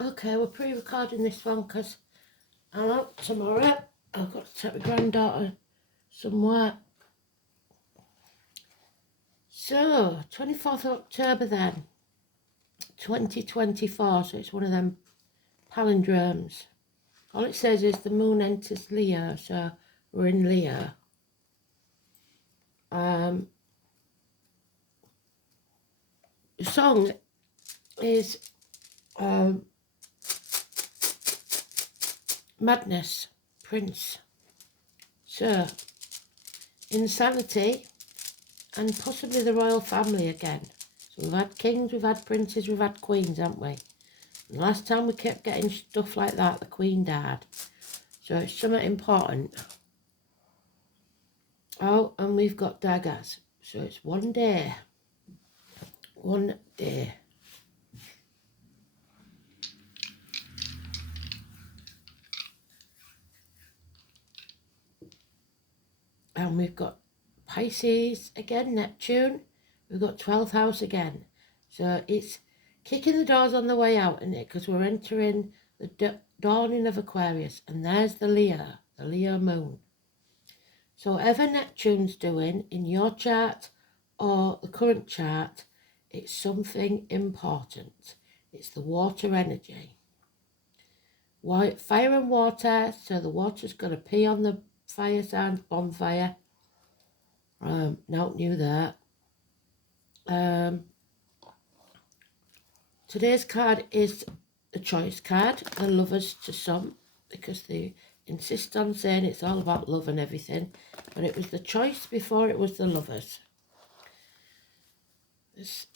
Okay, we're pre-recording this one because I know tomorrow I've got to take my granddaughter somewhere. So, 24th of October then, 2024, so it's one of them palindromes. All it says is the moon enters Leo, so we're in Leo. The song is Madness, Prince. So, insanity and possibly the royal family again. So we've had kings, we've had princes, we've had queens, haven't we? And the last time we kept getting stuff like that, the queen died. So it's something important. Oh, and we've got daggers. So it's one day. One day. And we've got Pisces again, Neptune. We've got 12th house again. So it's kicking the doors on the way out, isn't it? Because we're entering the dawning of Aquarius. And there's the Leo moon. So whatever Neptune's doing in your chart or the current chart, it's something important. It's the water energy. Fire and water, so the water's got to pee on the fire sand, bonfire. Not knew that. Today's card is the choice card, the lovers to some, because they insist on saying it's all about love and everything, but it was the choice before it was the lovers.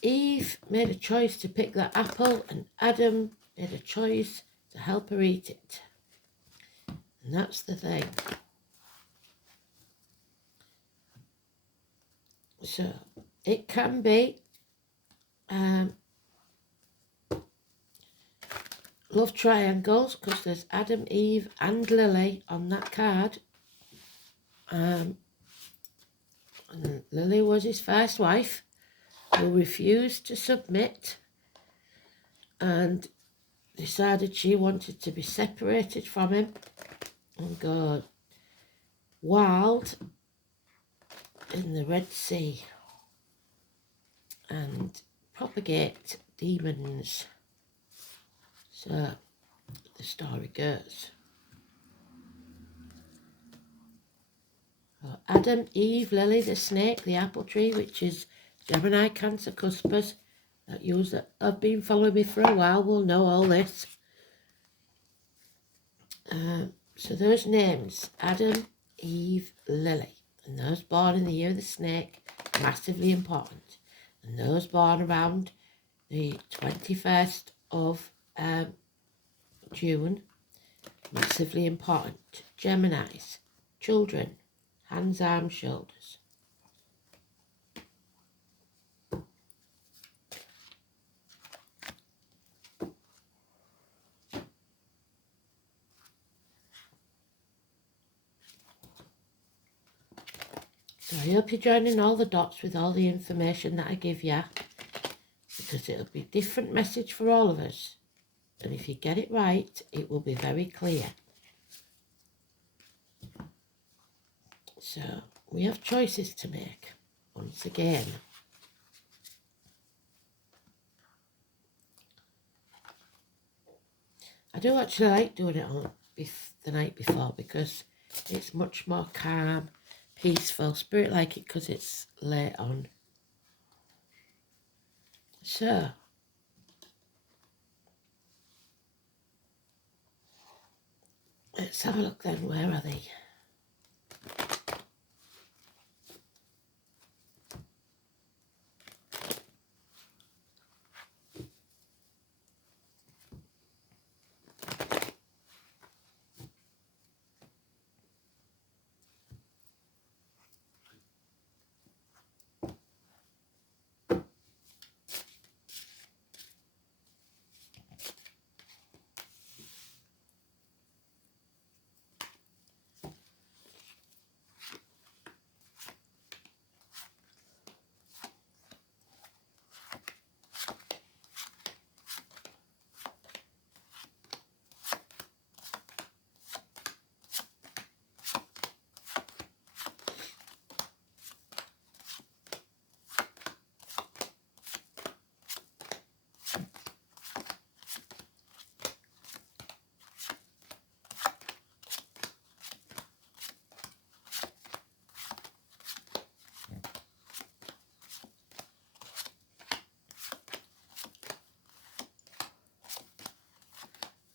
Eve made a choice to pick that apple, and Adam made a choice to help her eat it. And that's the thing. So it can be love triangles, because there's Adam, Eve and Lily on that card. And Lily was his first wife, who refused to submit and decided she wanted to be separated from him and go wild in the Red Sea and propagate demons. So the story goes. Adam, Eve, Lily, the snake, the apple tree, which is Gemini, Cancer, Cuspers, that have been following me for a while will know all this. So those names, Adam, Eve, Lily, and those born in the year of the snake, massively important. And those born around the 21st of June, massively important. Geminis, children, hands, arms, shoulders. So I hope you're joining all the dots with all the information that I give you, because it'll be a different message for all of us. And if you get it right, it will be very clear. So we have choices to make once again. I do actually like doing it on the night before, because it's much more calm, peaceful. Spirit like it because it's late on. So let's have a look then. Where are they?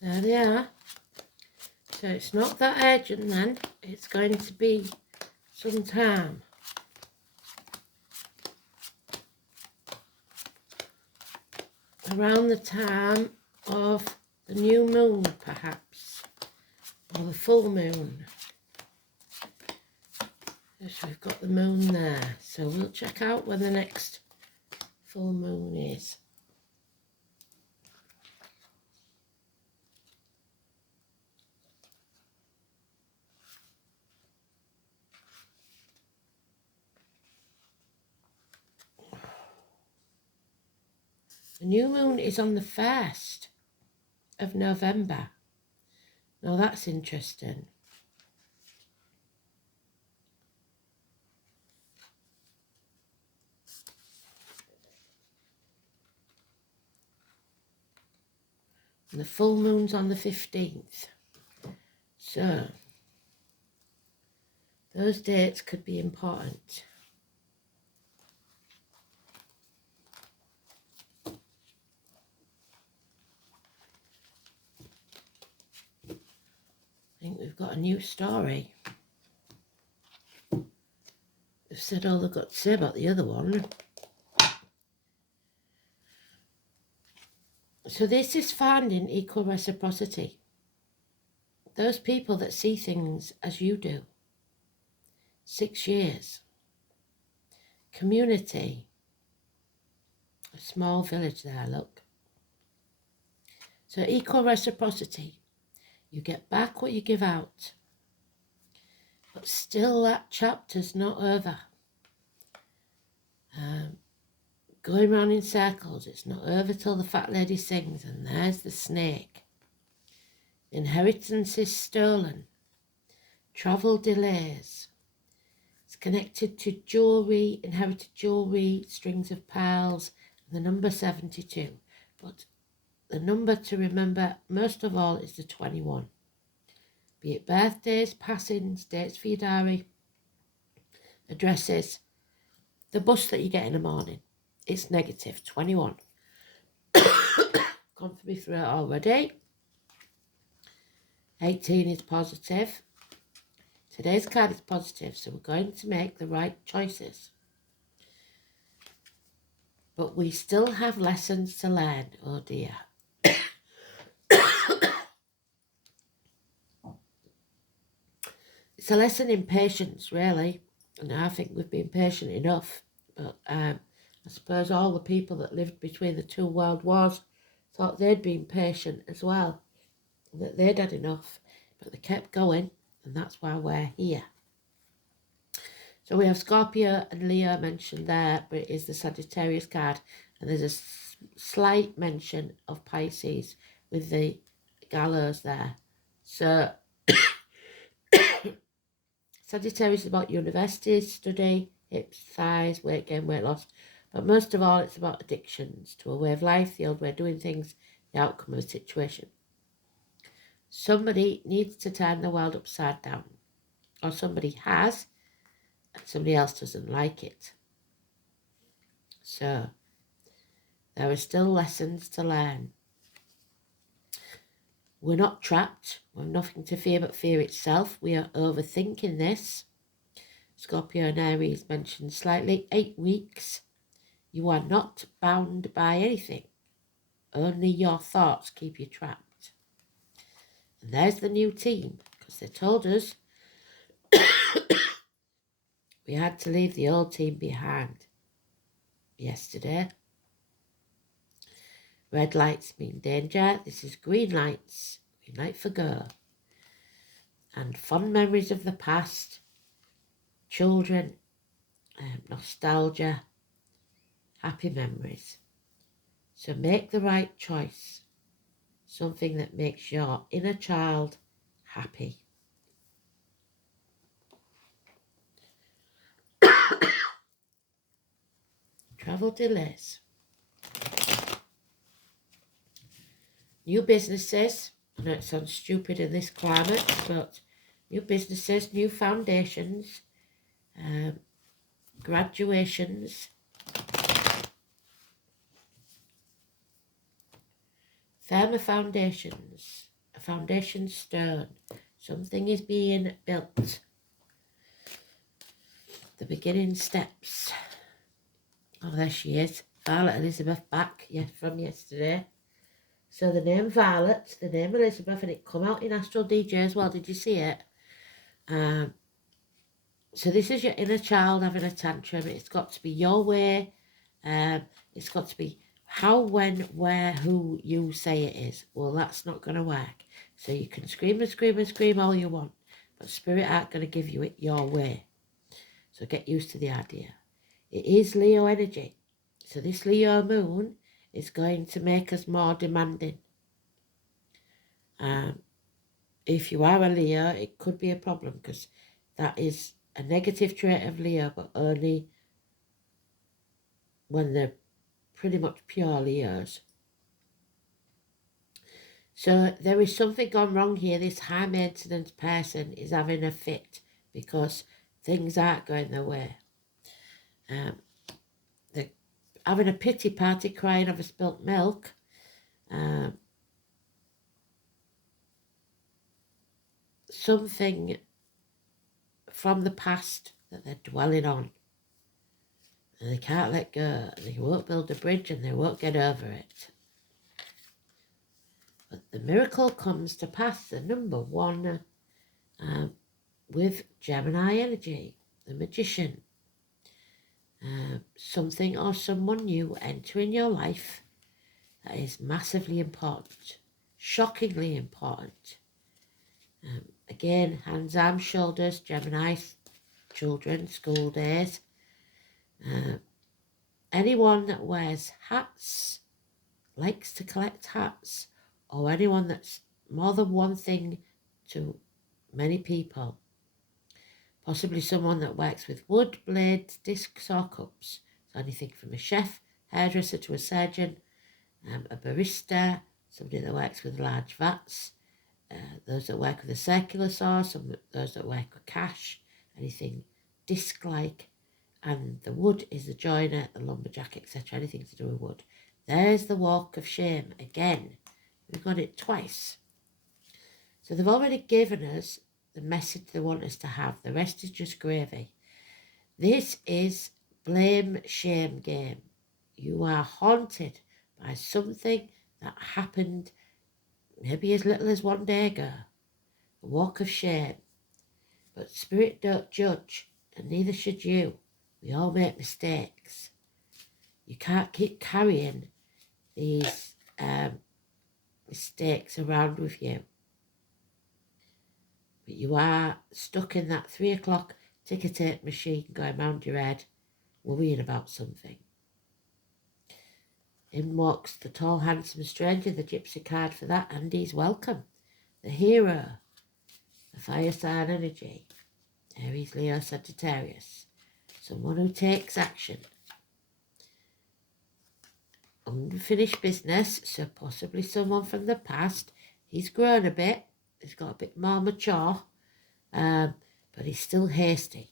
There they are. So it's not that urgent then. It's going to be some time. Around the time of the new moon, perhaps, or the full moon. Yes, we've got the moon there, so we'll check out when the next full moon is. The new moon is on the 1st of November. Now that's interesting. And the full moon's on the 15th. So those dates could be important. I think we've got a new story. They've said all they've got to say about the other one. So this is finding equal reciprocity. Those people that see things as you do. 6 years. Community. A small village there, look. So equal reciprocity. You get back what you give out. But still that chapter's not over. Going round in circles. It's not over till the fat lady sings. And there's the snake. Inheritance is stolen. Travel delays. It's connected to jewellery, inherited jewellery, strings of pearls, and the number 72. But the number to remember most of all is the 21. Be it birthdays, passings, dates for your diary, addresses, the bus that you get in the morning. It's negative, 21. Gone me through it already. 18 is positive. Today's card is positive, so we're going to make the right choices. But we still have lessons to learn, oh dear. It's a lesson in patience, really. And I think we've been patient enough. But I suppose all the people that lived between the 2 world wars thought they'd been patient as well. That they'd had enough. But they kept going, and that's why we're here. So we have Scorpio and Leo mentioned there, but it is the Sagittarius card. And there's a slight mention of Pisces with the gallows there. So Sagittarius is about universities, study, hips, thighs, weight gain, weight loss. But most of all, it's about addictions to a way of life, the old way of doing things, the outcome of a situation. Somebody needs to turn the world upside down. Or somebody has, and somebody else doesn't like it. So, there are still lessons to learn. We're not trapped. We've nothing to fear but fear itself. We are overthinking this. Scorpio and Aries mentioned slightly. 8 weeks. You are not bound by anything. Only your thoughts keep you trapped. And there's the new team, because they told us we had to leave the old team behind yesterday. Red lights mean danger. This is green lights. Green light for go. And fond memories of the past. Children. Nostalgia. Happy memories. So make the right choice. Something that makes your inner child happy. Travel delays. New businesses. I know it sounds stupid in this climate, but new businesses, new foundations, graduations, Firmer foundations, a foundation stone. Something is being built. The beginning steps. Oh, there she is. Violet Elizabeth back from yesterday. So the name Violet, the name Elizabeth, and it come out in Astral DJ as well. Did you see it? So this is your inner child having a tantrum. It's got to be your way. It's got to be how, when, where, who you say it is. Well, that's not going to work. So you can scream and scream and scream all you want, but Spirit aren't going to give you it your way. So get used to the idea. It is Leo energy. So this Leo moon is going to make us more demanding. If you are a Leo, it could be a problem because that is a negative trait of Leo, but only when they're pretty much pure Leos. So there is something gone wrong here. This high maintenance person is having a fit because things aren't going their way. They're having a pity party, crying over spilt milk. Something from the past that they're dwelling on. And they can't let go. They won't build a bridge and they won't get over it. But the miracle comes to pass, the number one, with Gemini energy, the magician. Something or someone new entering your life that is massively important, shockingly important. Again, hands, arms, shoulders, Gemini, children, school days. Anyone that wears hats, likes to collect hats, or anyone that's more than one thing to many people. Possibly someone that works with wood, blades, discs or cups. So anything from a chef, hairdresser to a surgeon, a barista, somebody that works with large vats, those that work with a circular saw, those that work with cash, anything disc-like. And the wood is the joiner, the lumberjack, etc., anything to do with wood. There's the walk of shame again. We've got it twice. So they've already given us the message they want us to have. The rest is just gravy. This is blame shame game. You are haunted by something that happened maybe as little as one day ago. A walk of shame. But Spirit don't judge, and neither should you. We all make mistakes. You can't keep carrying these mistakes around with you. But you are stuck in that 3 o'clock ticker tape machine going round your head, worrying about something. In walks the tall, handsome stranger, the gypsy card for that, and he's welcome. The hero, the fire sign energy, Aries, Leo, Sagittarius. Someone who takes action. Unfinished business, so possibly someone from the past. He's grown a bit, he's got a bit more mature, but he's still hasty.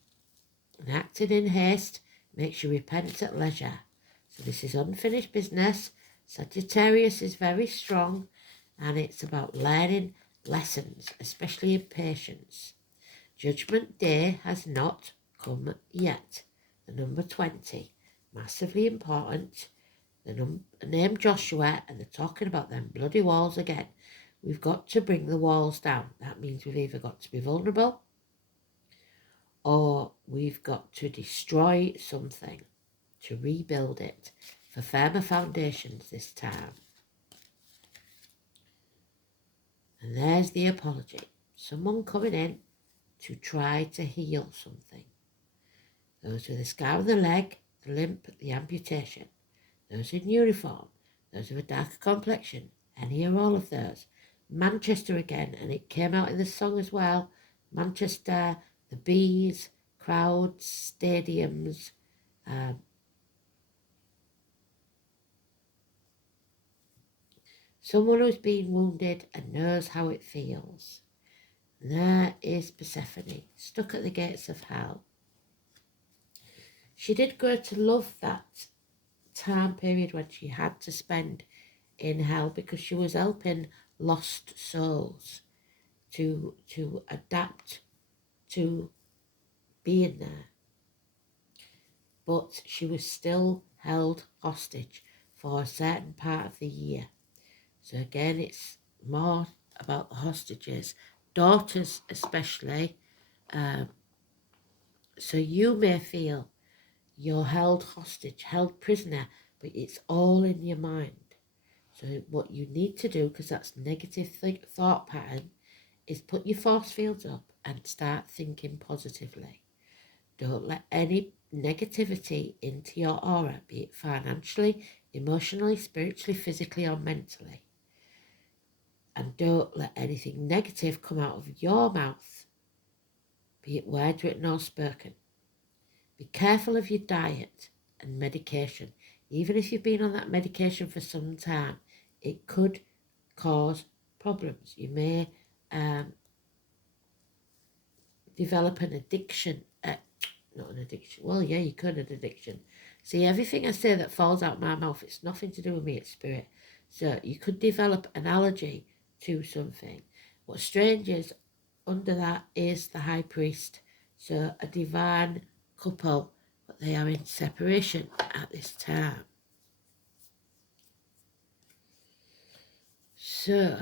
And acting in haste makes you repent at leisure. So this is unfinished business. Sagittarius is very strong, and it's about learning lessons, especially in patience. Judgment Day has not come yet. The number 20, massively important. The name Joshua, and they're talking about them bloody walls again. We've got to bring the walls down. That means we've either got to be vulnerable or we've got to destroy something to rebuild it for firmer foundations this time. And there's the apology. Someone coming in to try to heal something. Those with a scar on the leg, the limp, the amputation. Those in uniform, those with a darker complexion, any or all of those. Manchester again, and it came out in the song as well. Manchester, the bees, crowds, stadiums. Someone who's been wounded and knows how it feels. And there is Persephone, stuck at the gates of hell. She did grow to love that time period when she had to spend in hell because she was helping lost souls to adapt to being there. But she was still held hostage for a certain part of the year. So again, it's more about the hostages, daughters especially. So you may feel you're held hostage, held prisoner, but it's all in your mind. So what you need to do, because that's negative thought pattern, is put your force fields up and start thinking positively. Don't let any negativity into your aura, be it financially, emotionally, spiritually, physically, or mentally. And don't let anything negative come out of your mouth, be it words written or spoken. Be careful of your diet and medication. Even if you've been on that medication for some time, it could cause problems. You may develop an addiction. Not an addiction. Well, yeah, you could an addiction. See, everything I say that falls out my mouth, it's nothing to do with me, it's spirit. So you could develop an allergy to something. What's strange is under that is the high priest. So a divine couple, but they are in separation at this time. So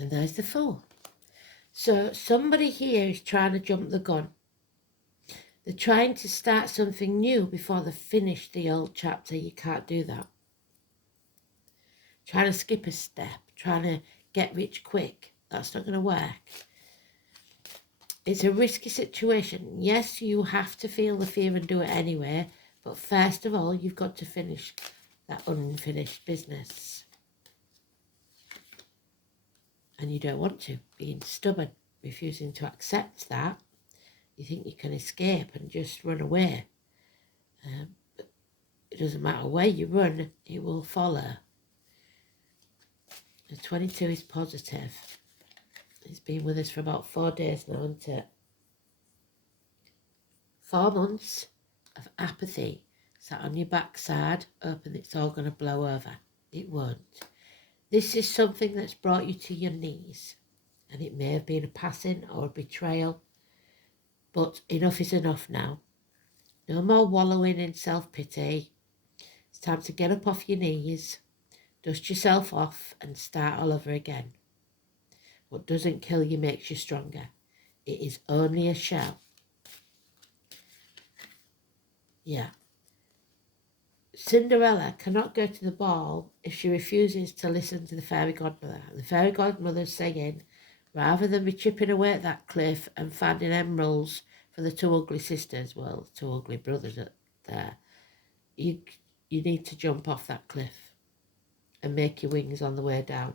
and there's the Fool. So somebody here is trying to jump the gun. They're trying to start something new before they finish the old chapter. You can't do that. Trying to skip a step, trying to get rich quick. That's not going to work. It's a risky situation. Yes, you have to feel the fear and do it anyway. But first of all, you've got to finish that unfinished business. And you don't want to. Being stubborn, refusing to accept that. You think you can escape and just run away. But it doesn't matter where you run, it will follow. The 22 is positive. It's been with us for about 4 days now, isn't it? 4 months of apathy. Sat on your backside, hoping it's all going to blow over. It won't. This is something that's brought you to your knees. And it may have been a passing or a betrayal. But enough is enough now. No more wallowing in self-pity. It's time to get up off your knees, dust yourself off and start all over again. What doesn't kill you makes you stronger. It is only a shell. Yeah. Cinderella cannot go to the ball if she refuses to listen to the fairy godmother. The fairy godmother's saying, rather than be chipping away at that cliff and finding emeralds for the 2 ugly sisters, well, 2 ugly brothers there, you need to jump off that cliff and make your wings on the way down.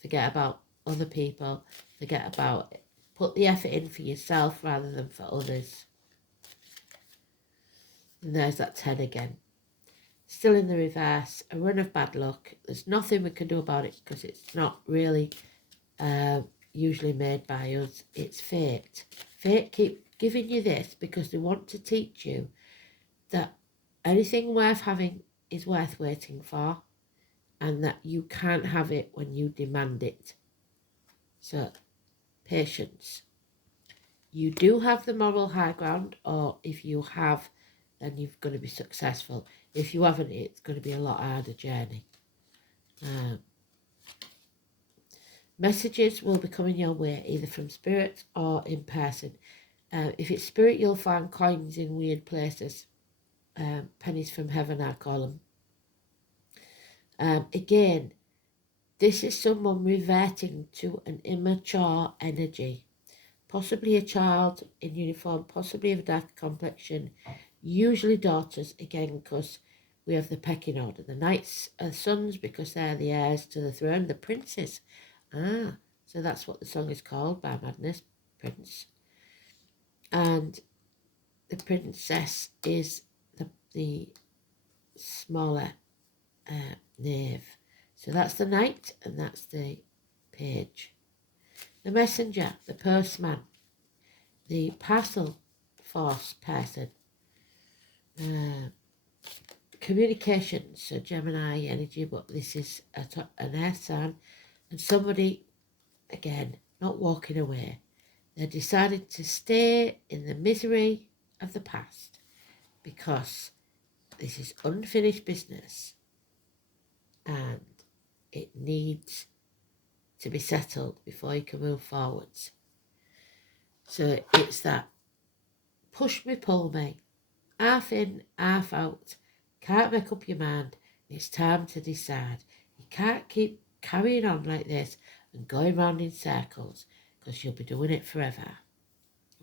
Forget about other people. Forget about it. Put the effort in for yourself rather than for others. And there's that 10 again. Still in the reverse, a run of bad luck. There's nothing we can do about it because it's not really usually made by us. It's fate. Fate keep giving you this because they want to teach you that anything worth having is worth waiting for and that you can't have it when you demand it. So, patience. You do have the moral high ground, or if you have, then you're going to be successful. If you haven't, it's going to be a lot harder journey. Messages will be coming your way, either from spirit or in person. If it's spirit, you'll find coins in weird places. Pennies from heaven, I call them. Again, this is someone reverting to an immature energy. possibly a child in uniform, possibly of dark complexion, usually daughters, again, because we have the pecking order. The knights are sons because they're the heirs to the throne, the princes. So that's what the song is called, by Madness, Prince. And the princess is the smaller knave. So that's the knight and that's the page. The messenger, the postman, the parcel force person, communications, so Gemini energy, but this is an air sign, and somebody, again, not walking away. They decided to stay in the misery of the past because this is unfinished business and it needs to be settled before you can move forwards. So it's that push me, pull me, half in, half out, can't make up your mind, it's time to decide. You can't keep carrying on like this and going round in circles because you'll be doing it forever.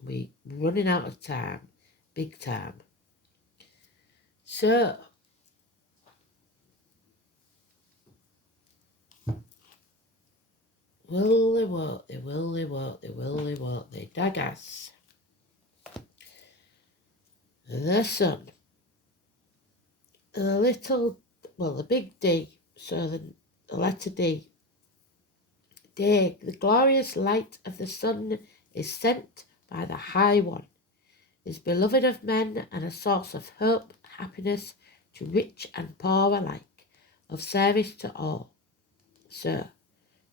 We're running out of time, big time. So, will they, won't they, will they, won't they, will they, won't they, daggers. The sun. The big D, so the letter D. Day, the glorious light of the sun is sent by the High One, is beloved of men and a source of hope, happiness to rich and poor alike, of service to all. So,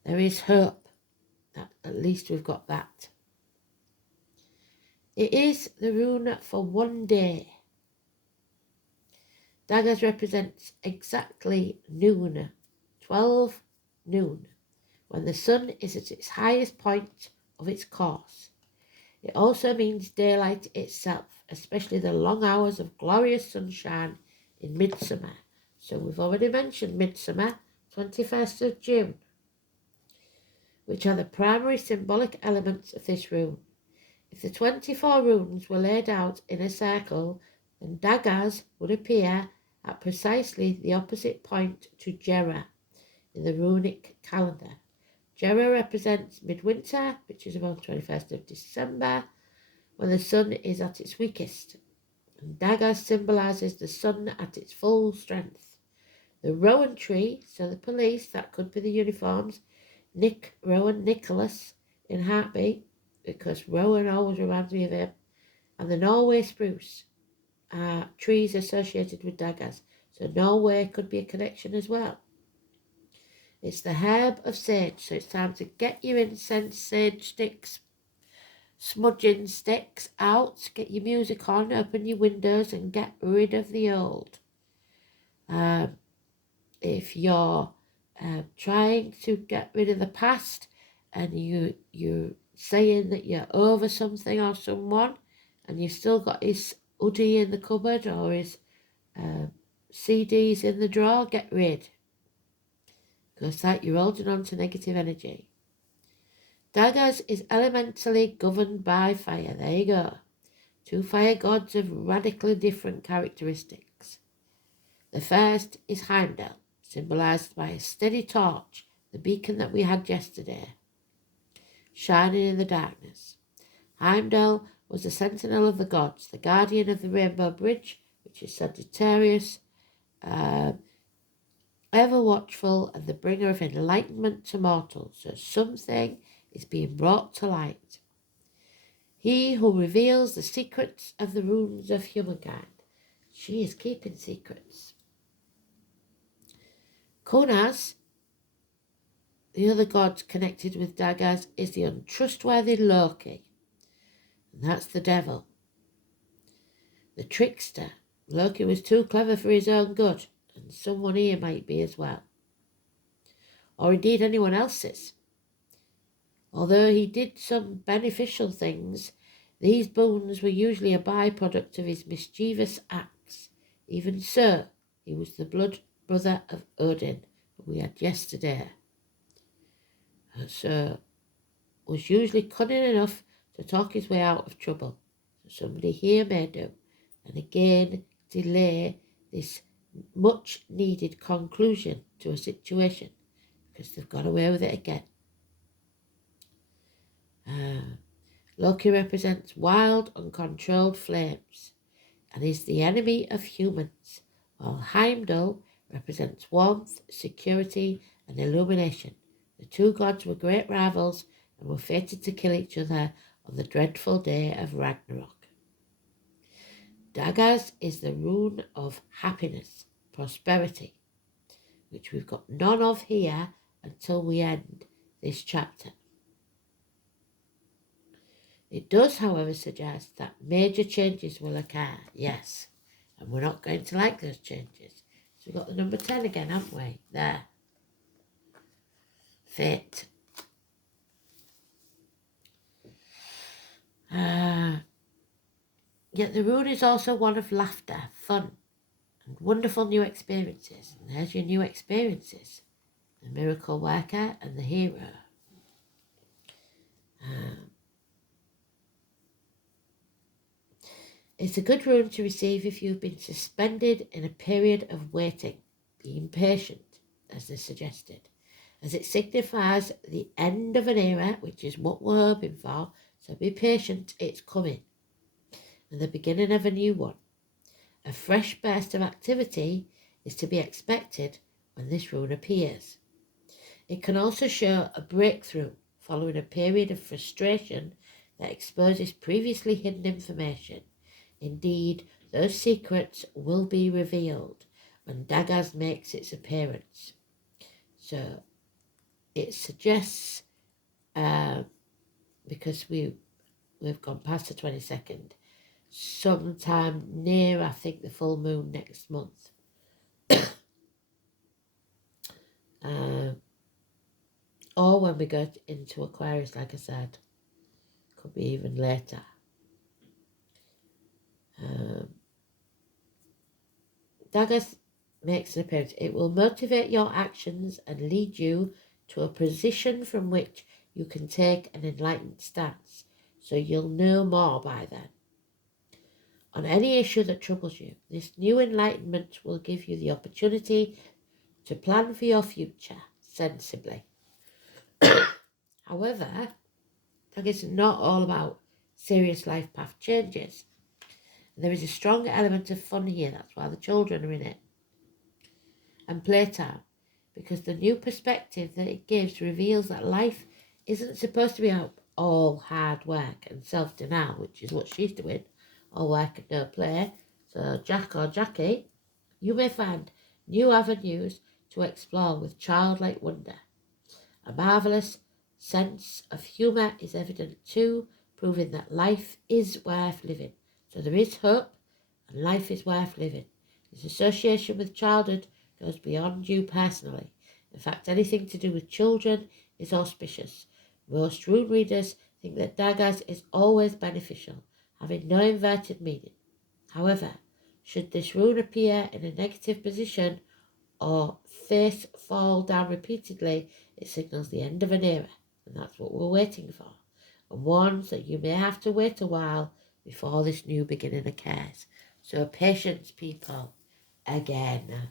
there is hope. At least we've got that. It is the rune for one day. Daggers represents exactly noon, 12 noon, when the sun is at its highest point of its course. It also means daylight itself, especially the long hours of glorious sunshine in midsummer. So we've already mentioned midsummer, 21st of June, which are the primary symbolic elements of this rune. If the 24 runes were laid out in a circle, then daggers would appear at precisely the opposite point to Jera in the runic calendar. Jera represents midwinter, which is around 21st of December, when the sun is at its weakest, and daggers symbolises the sun at its full strength. The Rowan tree, so the police, that could be the uniforms, Nick, Rowan, Nicholas in Heartbeat, because Rowan always reminds me of him, and the Norway spruce are trees associated with daggers, so Norway could be a connection as well. It's the herb of sage, so it's time to get your incense, sage sticks, smudging sticks out, get your music on, open your windows and get rid of the old. If you're trying to get rid of the past and you're saying that you're over something or someone and you've still got his hoodie in the cupboard or his CDs in the drawer, get rid. Because that you're holding on to negative energy. Daggers is elementally governed by fire. There you go. Two fire gods of radically different characteristics. The first is Heimdall, symbolised by a steady torch, the beacon that we had yesterday, shining in the darkness. Heimdall was the sentinel of the gods, the guardian of the Rainbow Bridge, which is Sagittarius, ever watchful and the bringer of enlightenment to mortals. So something is being brought to light. He who reveals the secrets of the runes of humankind. She is keeping secrets. Kunas, the other god connected with daggers, is the untrustworthy Loki. And that's the devil. The trickster. Loki was too clever for his own good, and someone here might be as well. Or indeed anyone else's. Although he did some beneficial things, these boons were usually a byproduct of his mischievous acts. Even so, he was the blood brother of Odin, who we had yesterday. So, was usually cunning enough to talk his way out of trouble. So somebody here may do, and again delay this much needed conclusion to a situation because they've got away with it again. Loki represents wild, uncontrolled flames and is the enemy of humans, while Heimdall represents warmth, security, and illumination. The two gods were great rivals and were fated to kill each other on the dreadful day of Ragnarok. Daggers is the rune of happiness, prosperity, which we've got none of here until we end this chapter. It does, however, suggest that major changes will occur, yes, and we're not going to like those changes. So we've got the number 10 again, haven't we? There. Fate. Yet the rune is also one of laughter, fun, and wonderful new experiences. And there's your new experiences. The miracle worker and the hero. It's a good rune to receive if you've been suspended in a period of waiting, being patient, as is suggested, as it signifies the end of an era, which is what we're hoping for, so be patient, it's coming, and the beginning of a new one. A fresh burst of activity is to be expected when this rune appears. It can also show a breakthrough following a period of frustration that exposes previously hidden information. Indeed, those secrets will be revealed when Daggers makes its appearance. So it suggests, because we've gone past the 22nd, sometime near, I think, the full moon next month. Or when we go into Aquarius, like I said, could be even later. Daggers makes an appearance. It will motivate your actions and lead you to a position from which you can take an enlightened stance, so you'll know more by then. On any issue that troubles you, this new enlightenment will give you the opportunity to plan for your future sensibly. However, Daggers is not all about serious life path changes. There is a strong element of fun here, that's why the children are in it. And playtime, because the new perspective that it gives reveals that life isn't supposed to be all hard work and self-denial, which is what she's doing, all work and no play. So Jack or Jackie, you may find new avenues to explore with childlike wonder. A marvellous sense of humour is evident too, proving that life is worth living. So there is hope, and life is worth living. This association with childhood goes beyond you personally. In fact, anything to do with children is auspicious. Most rune readers think that Daggers is always beneficial, having no inverted meaning. However, should this rune appear in a negative position or face fall down repeatedly, it signals the end of an era, and that's what we're waiting for, and warns that you may have to wait a while before this new beginning occurs. So patience, people, again.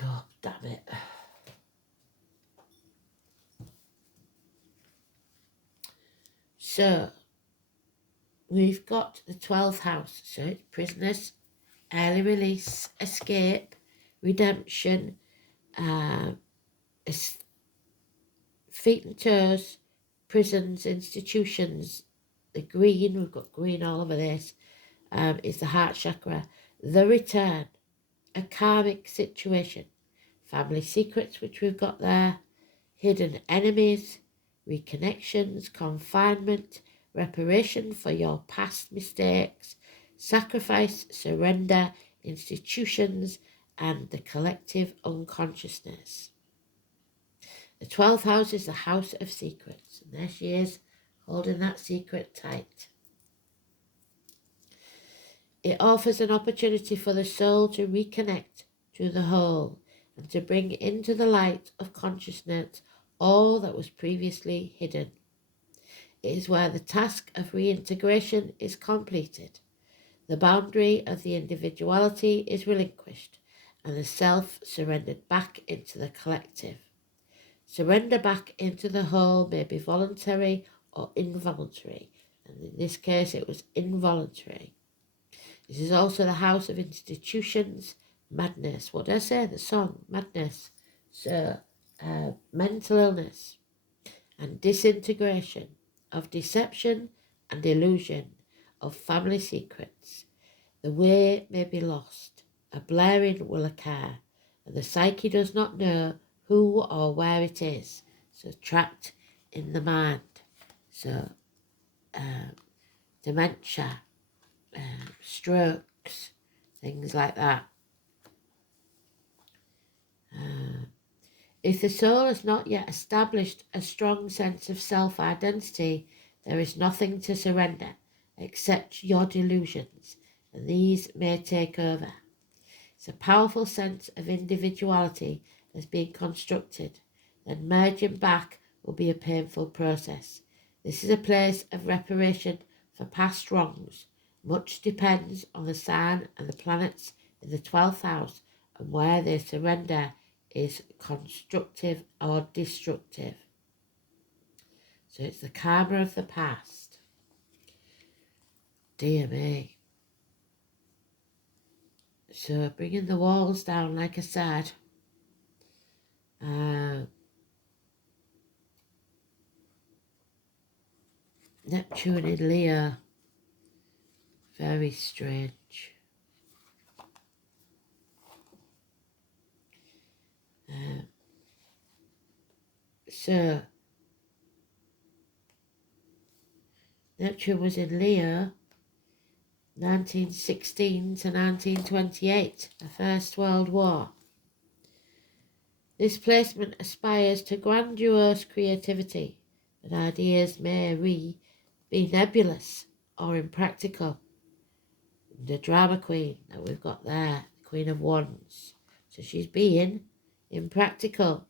God damn it. So, we've got the 12th house. So it's prisoners, early release, escape, redemption, feet and toes, prisons, institutions. The green, we've got green all over this, is the heart chakra. The return, a karmic situation, family secrets, which we've got there, hidden enemies, reconnections, confinement, reparation for your past mistakes, sacrifice, surrender, institutions, and the collective unconsciousness. The 12th house is the house of secrets, and there she is, holding that secret tight. It offers an opportunity for the soul to reconnect to the whole and to bring into the light of consciousness all that was previously hidden. It is where the task of reintegration is completed. The boundary of the individuality is relinquished, and the self surrendered back into the collective. Surrender back into the whole may be voluntary or involuntary, and in this case it was involuntary. This is also the house of institutions, madness. What did I say? The song, madness. So, mental illness and disintegration, of deception and illusion, of family secrets. The way may be lost, a blaring will occur, and the psyche does not know who or where it is, so trapped in the mind. So, dementia, strokes, things like that. If the soul has not yet established a strong sense of self-identity, there is nothing to surrender except your delusions, and these may take over. It's a powerful sense of individuality that's being constructed, then merging back will be a painful process. This is a place of reparation for past wrongs. Much depends on the sign and the planets in the 12th house and where they surrender is constructive or destructive. So it's the karma of the past. Dear me. So bringing the walls down, like I said. Neptune in Leo. Very strange. So Neptune was in Leo 1916 to 1928, the First World War. This placement aspires to grandiose creativity, but ideas may be nebulous or impractical. The drama queen that we've got there, the Queen of Wands. So she's being impractical.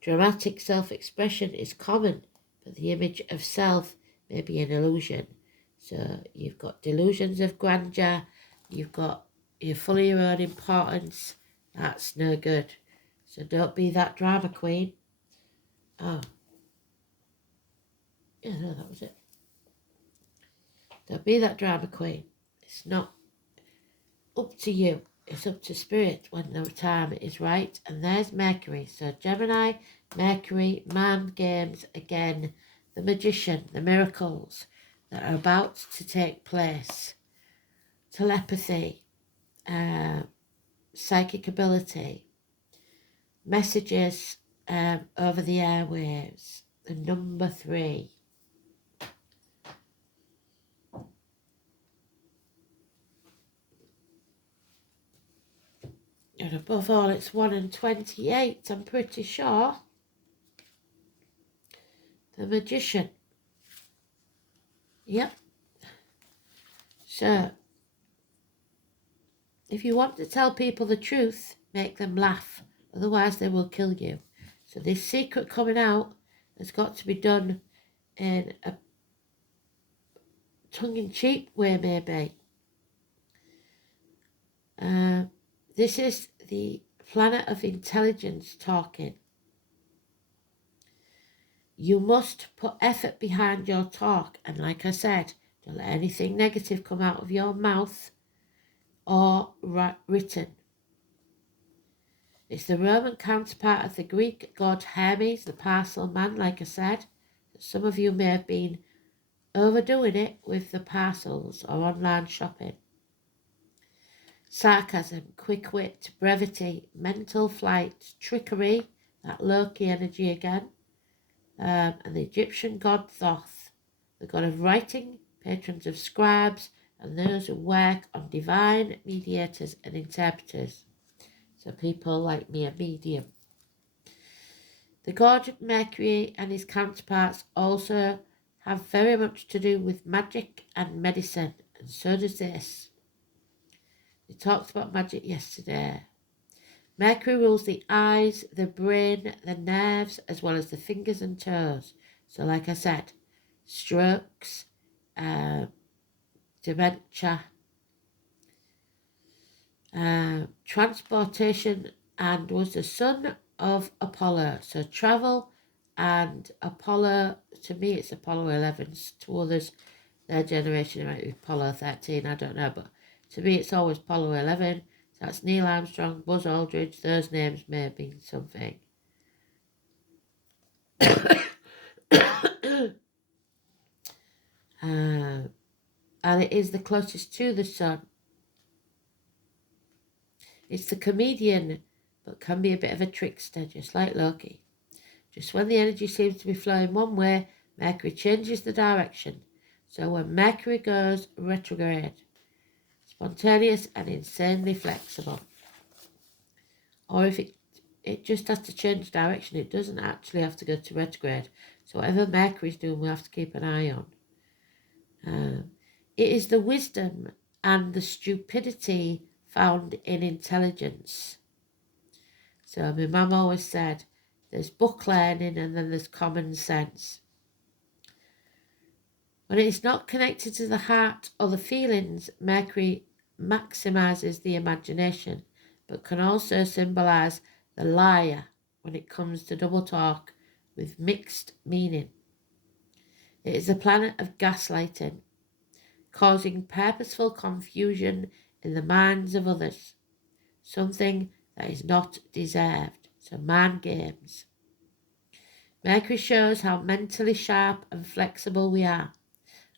Dramatic self-expression is common, but the image of self may be an illusion. So you've got delusions of grandeur, you're full of your own importance. That's no good. So don't be that drama queen. Oh. Yeah, no, that was it. Don't be that drama queen. It's not up to you. It's up to spirit when the time is right. And there's Mercury. So Gemini, Mercury, mind games again. The magician, the miracles that are about to take place. Telepathy, psychic ability, messages over the airwaves. The number 3. And above all, it's 1 and 28, I'm pretty sure. The magician. Yep. So, if you want to tell people the truth, make them laugh. Otherwise, they will kill you. So this secret coming out has got to be done in a tongue-in-cheek way, maybe. This is the planet of intelligence talking. You must put effort behind your talk, and like I said, don't let anything negative come out of your mouth or written. It's the Roman counterpart of the Greek god Hermes, the parcel man, like I said. Some of you may have been overdoing it with the parcels or online shopping. Sarcasm, quick wit, brevity, mental flight, trickery, that Loki energy again. And the Egyptian god Thoth, the god of writing, patrons of scribes, and those who work on divine mediators and interpreters. So people like me, a medium. The god Mercury and his counterparts also have very much to do with magic and medicine, and so does this. We talked about magic yesterday. Mercury rules the eyes, the brain, the nerves, as well as the fingers and toes. So like I said, strokes, dementia, transportation, and was the son of Apollo. So travel and Apollo, to me it's Apollo 11, to others, their generation it might be Apollo 13, I don't know, but to me it's always Apollo 11. So that's Neil Armstrong, Buzz Aldrin, those names may mean something. And it is the closest to the sun. It's the comedian, but can be a bit of a trickster, just like Loki. Just when the energy seems to be flowing one way, Mercury changes the direction. So when Mercury goes retrograde, spontaneous and insanely flexible. Or if it just has to change direction, it doesn't actually have to go to retrograde. So whatever Mercury's doing, we have to keep an eye on. It is the wisdom and the stupidity found in intelligence. So my mum always said, there's book learning and then there's common sense. When it is not connected to the heart or the feelings, Mercury maximizes the imagination, but can also symbolize the liar when it comes to double talk with mixed meaning. It is a planet of gaslighting, causing purposeful confusion in the minds of others, something that is not deserved. So mind games. Mercury shows how mentally sharp and flexible we are,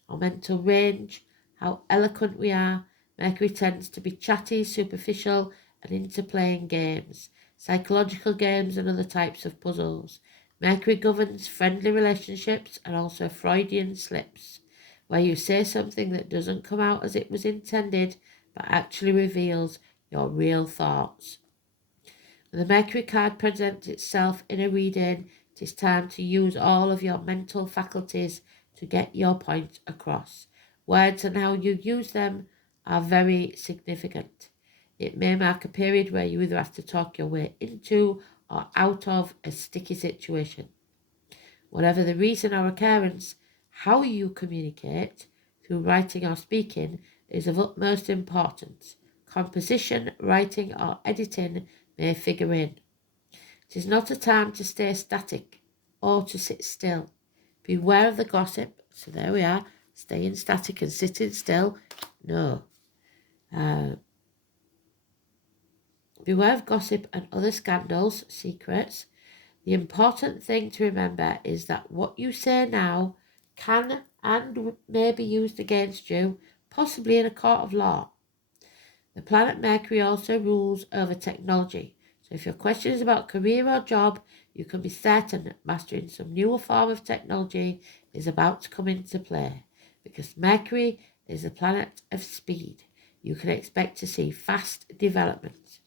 our mental range, how eloquent we are. Mercury tends to be chatty, superficial, and into playing games, psychological games and other types of puzzles. Mercury governs friendly relationships and also Freudian slips, where you say something that doesn't come out as it was intended, but actually reveals your real thoughts. When the Mercury card presents itself in a reading, it is time to use all of your mental faculties to get your point across. Words and how you use them are very significant. It may mark a period where you either have to talk your way into or out of a sticky situation. Whatever the reason or occurrence, how you communicate through writing or speaking is of utmost importance. Composition, writing, or editing may figure in. It is not a time to stay static or to sit still. Beware of the gossip. So there we are, staying static and sitting still. No. Beware of gossip and other scandals, secrets. The important thing to remember is that what you say now can and may be used against you, possibly in a court of law. The planet Mercury also rules over technology. So if your question is about career or job, you can be certain that mastering some newer form of technology is about to come into play. Because Mercury is a planet of speed, you can expect to see fast development.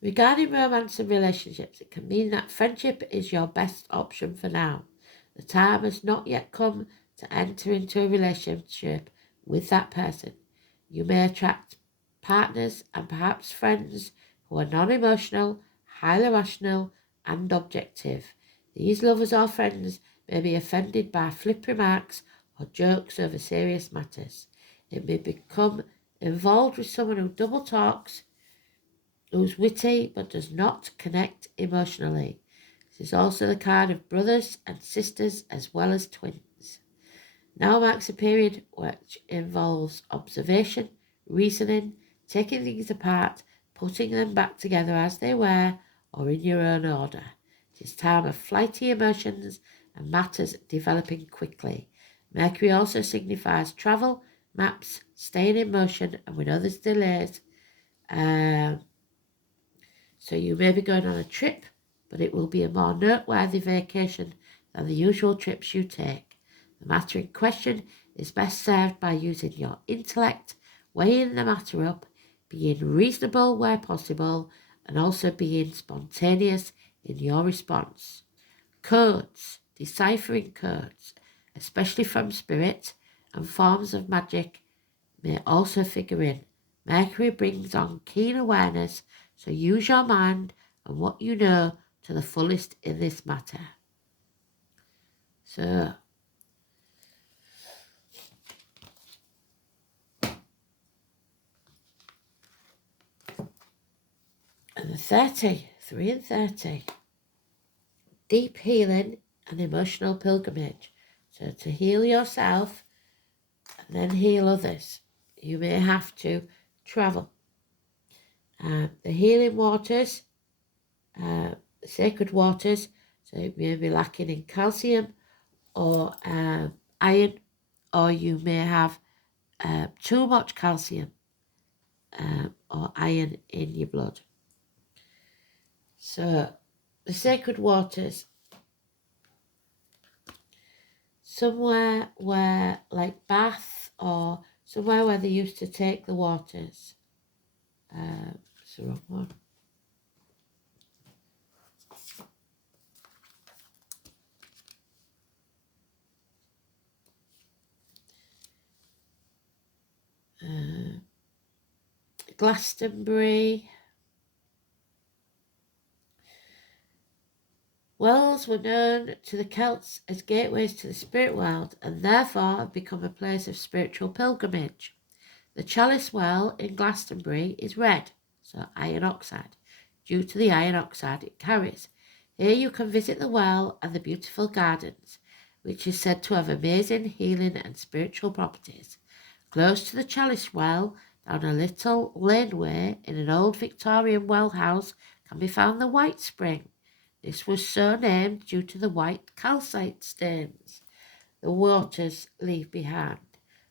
Regarding romance and relationships, it can mean that friendship is your best option for now. The time has not yet come to enter into a relationship with that person. You may attract partners and perhaps friends who are non-emotional, highly rational, and objective. These lovers or friends may be offended by flip remarks or jokes over serious matters. It may become involved with someone who double talks, who's witty but does not connect emotionally. This is also the card of brothers and sisters as well as twins. Now marks a period which involves observation, reasoning, taking things apart, putting them back together as they were or in your own order. It is time of flighty emotions and matters developing quickly. Mercury also signifies travel, maps, staying in motion, and we know there's delays. So you may be going on a trip, but it will be a more noteworthy vacation than the usual trips you take. The matter in question is best served by using your intellect, weighing the matter up, being reasonable where possible, and also being spontaneous in your response. Codes, deciphering codes, especially from spirit and forms of magic, may also figure in. Mercury brings on keen awareness, so use your mind and what you know to the fullest in this matter. So and the 30, 3 and 30, deep healing and emotional pilgrimage. So to heal yourself and then heal others, you may have to travel. The healing waters, the sacred waters, so you may be lacking in calcium or iron, or you may have too much calcium or iron in your blood. So the sacred waters, somewhere where, like Bath, or somewhere where they used to take the waters. It's the wrong one. Glastonbury. Wells were known to the Celts as gateways to the spirit world and therefore have become a place of spiritual pilgrimage. The Chalice Well in Glastonbury is red, so iron oxide, due to the iron oxide it carries. Here you can visit the well and the beautiful gardens, which is said to have amazing healing and spiritual properties. Close to the Chalice Well, down a little laneway in an old Victorian well house, can be found the White Spring. This was so named due to the white calcite stains the waters leave behind.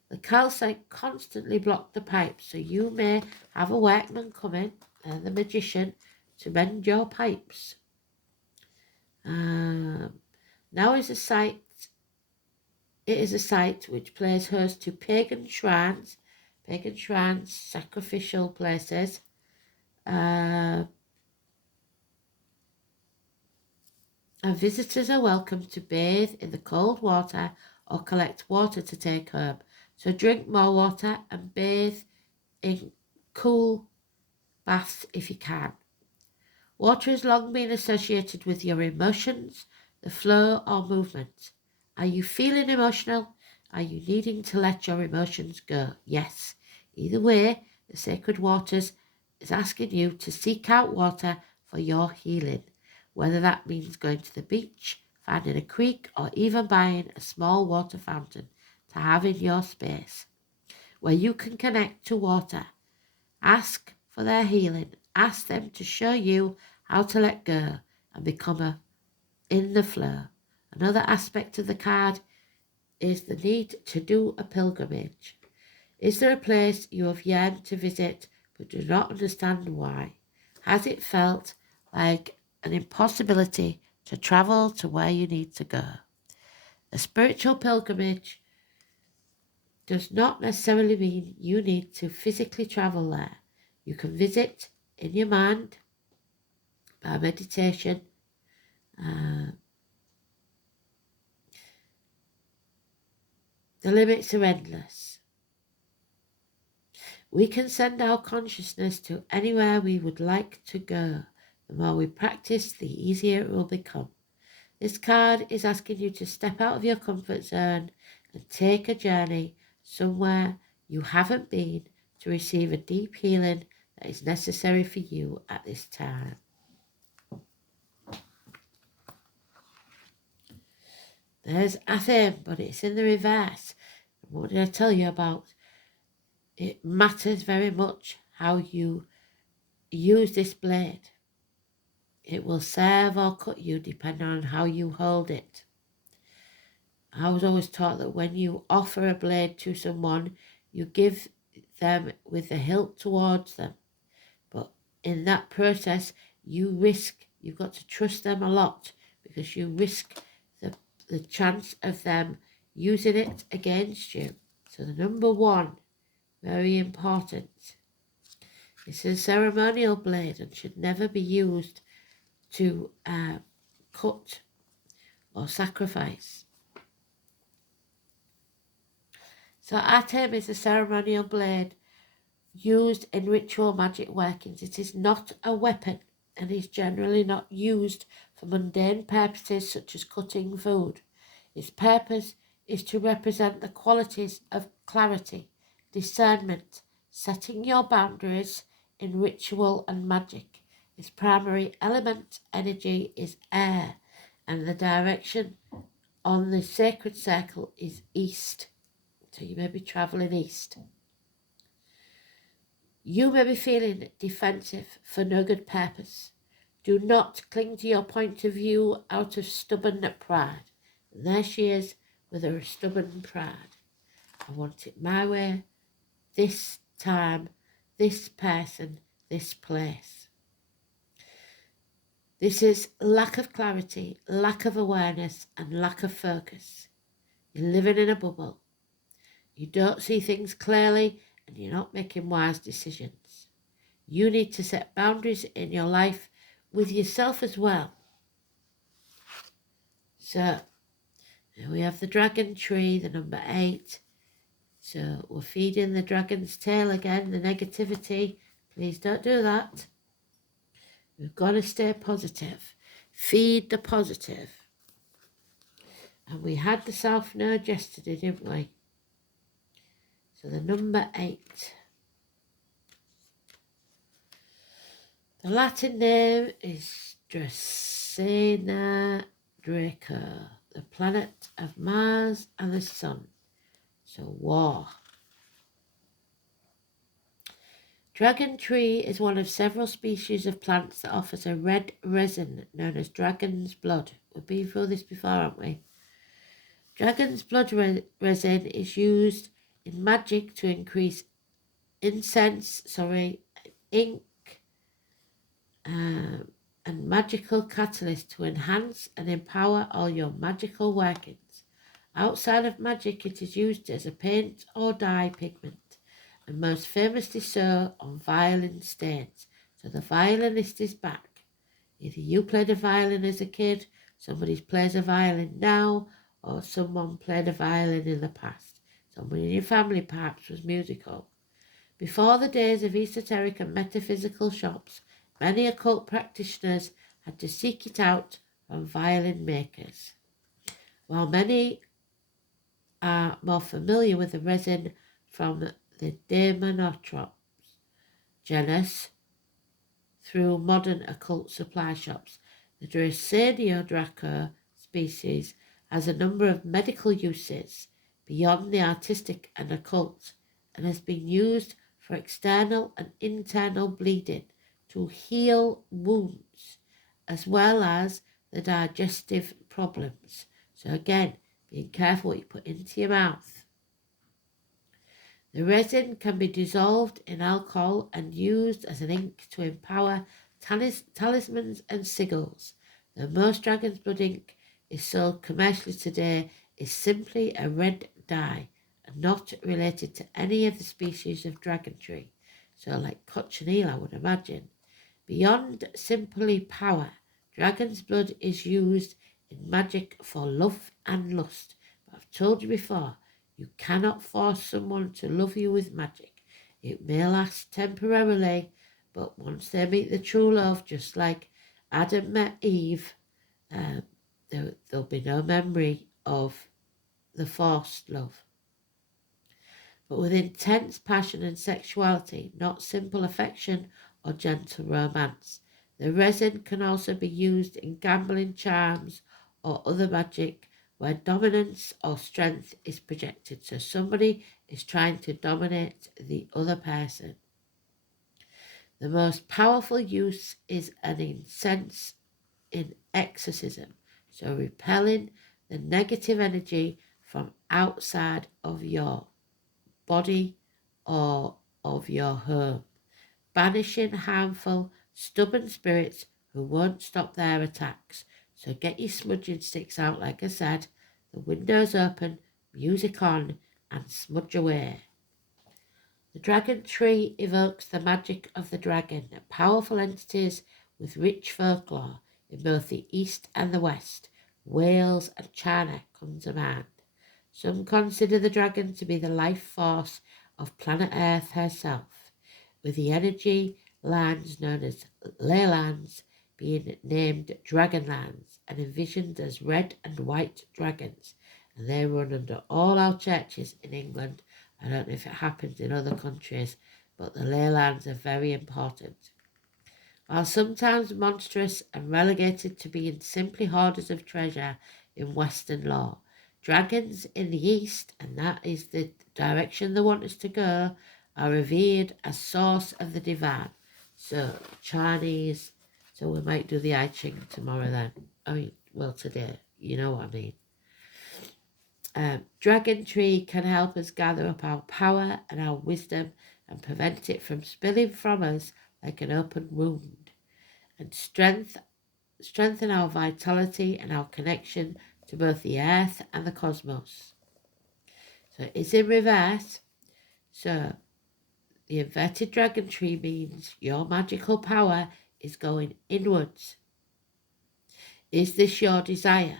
The calcite constantly blocked the pipes, so you may have a workman come in, the magician, to mend your pipes. Now is a site. It is a site which plays host to pagan shrines, sacrificial places, and visitors are welcome to bathe in the cold water or collect water to take home. So drink more water and bathe in cool baths if you can. Water has long been associated with your emotions, the flow or movement. Are you feeling emotional? Are you needing to let your emotions go? Yes. Either way, the sacred waters is asking you to seek out water for your healing, whether that means going to the beach, finding a creek, or even buying a small water fountain to have in your space, where you can connect to water. Ask for their healing. Ask them to show you how to let go and become in the flow. Another aspect of the card is the need to do a pilgrimage. Is there a place you have yearned to visit but do not understand why? Has it felt like an impossibility to travel to where you need to go? A spiritual pilgrimage does not necessarily mean you need to physically travel there. You can visit in your mind by meditation. The limits are endless. We can send our consciousness to anywhere we would like to go. The more we practice, the easier it will become. This card is asking you to step out of your comfort zone and take a journey somewhere you haven't been to receive a deep healing that is necessary for you at this time. There's Athame, but it's in the reverse. What did I tell you about? It matters very much how you use this blade. It will serve or cut you depending on how you hold it. I was always taught that when you offer a blade to someone, you give them with the hilt towards them. But in that process, you've got to trust them a lot, because you risk the chance of them using it against you. So the number one, very important. It's a ceremonial blade and should never be used to cut or sacrifice. So Athame is a ceremonial blade used in ritual magic workings. It is not a weapon and is generally not used for mundane purposes such as cutting food. Its purpose is to represent the qualities of clarity, discernment, setting your boundaries in ritual and magic. Its primary element energy is air, and the direction on the sacred circle is east. So you may be travelling east. You may be feeling defensive for no good purpose. Do not cling to your point of view out of stubborn pride. And there she is with her stubborn pride. I want it my way, this time, this person, this place. This is lack of clarity, lack of awareness, and lack of focus. You're living in a bubble. You don't see things clearly, and you're not making wise decisions. You need to set boundaries in your life with yourself as well. So we have the dragon tree, the number 8. So we're feeding the dragon's tail again, the negativity. Please don't do that. We've got to stay positive. Feed the positive. And we had the South Node yesterday, didn't we? So the number 8. The Latin name is Dracaena Draco, the planet of Mars and the Sun. So war. Dragon tree is one of several species of plants that offers a red resin known as dragon's blood. We've been through this before, haven't we? Dragon's blood resin is used in magic to increase ink, and magical catalyst to enhance and empower all your magical workings. Outside of magic, it is used as a paint or dye pigment, and most famously so on violin stains. So the violinist is back. Either you played a violin as a kid, somebody plays a violin now, or someone played a violin in the past. Someone in your family perhaps was musical. Before the days of esoteric and metaphysical shops, many occult practitioners had to seek it out from violin makers. While many are more familiar with the resin from the Demonotrops genus through modern occult supply shops, the Dracaena Draco species has a number of medical uses beyond the artistic and occult, and has been used for external and internal bleeding to heal wounds, as well as the digestive problems. So again, being careful what you put into your mouth. The resin can be dissolved in alcohol and used as an ink to empower talismans and sigils. Though most dragon's blood ink is sold commercially today, is simply a red dye and not related to any of the species of dragon tree. So like cochineal, I would imagine. Beyond simply power, dragon's blood is used in magic for love and lust. But I've told you before, you cannot force someone to love you with magic. It may last temporarily, but once they meet the true love, just like Adam met Eve, there'll be no memory of the forced love. But with intense passion and sexuality, not simple affection or gentle romance. The resin can also be used in gambling charms or other magic where dominance or strength is projected. So somebody is trying to dominate the other person. The most powerful use is an incense in exorcism, so repelling the negative energy from outside of your body or of your home, banishing harmful, stubborn spirits who won't stop their attacks. So get your smudging sticks out, like I said, the windows open, music on, and smudge away. The dragon tree evokes the magic of the dragon, powerful entities with rich folklore in both the East and the West. Wales and China come to mind. Some consider the dragon to be the life force of planet Earth herself, with the energy lines known as ley lines being named Dragonlands and envisioned as red and white dragons. And they run under all our churches in England. I don't know if it happens in other countries, but the leylands are very important. While sometimes monstrous and relegated to being simply hoarders of treasure in Western law, dragons in the East, and that is the direction they want us to go, are revered as source of the divine. So Chinese, so we might do the I Ching tomorrow then. I mean, well, today, you know what I mean. Dragon tree can help us gather up our power and our wisdom and prevent it from spilling from us like an open wound, and strengthen our vitality and our connection to both the earth and the cosmos. So it's in reverse. So the inverted dragon tree means your magical power is going inwards. Is this your desire?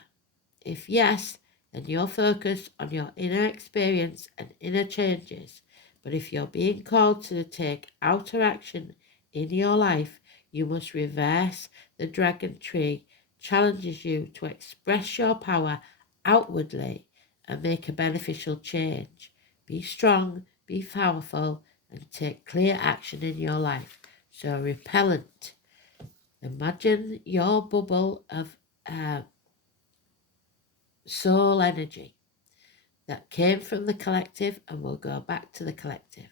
If yes, then you're focused on your inner experience and inner changes. But if you're being called to take outer action in your life, you must reverse. The dragon tree challenges you to express your power outwardly and make a beneficial change. Be strong, be powerful, and take clear action in your life. So repellent. Imagine your bubble of soul energy that came from the collective and will go back to the collective.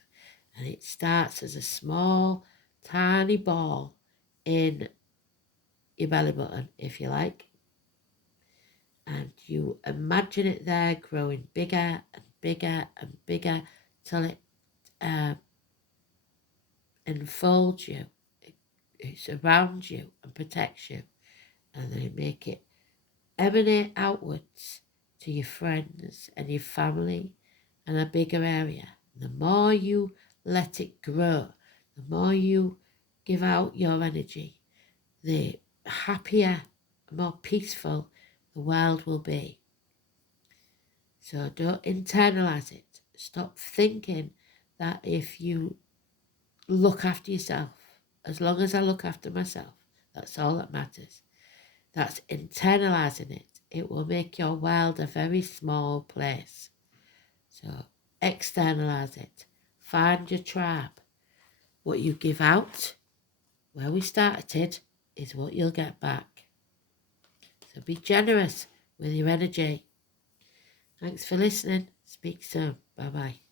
And it starts as a small, tiny ball in your belly button, if you like. And you imagine it there growing bigger and bigger and bigger till it enfolds you, it surrounds you and protects you. And then make it emanate outwards to your friends and your family and a bigger area. The more you let it grow, the more you give out your energy, the happier, more peaceful the world will be. So don't internalize it. Stop thinking that if you look after yourself, as long as I look after myself, that's all that matters. That's internalizing it. It will make your world a very small place. So externalize it. Find your tribe. What you give out, where we started, is what you'll get back. So be generous with your energy. Thanks for listening. Speak soon. Bye-bye.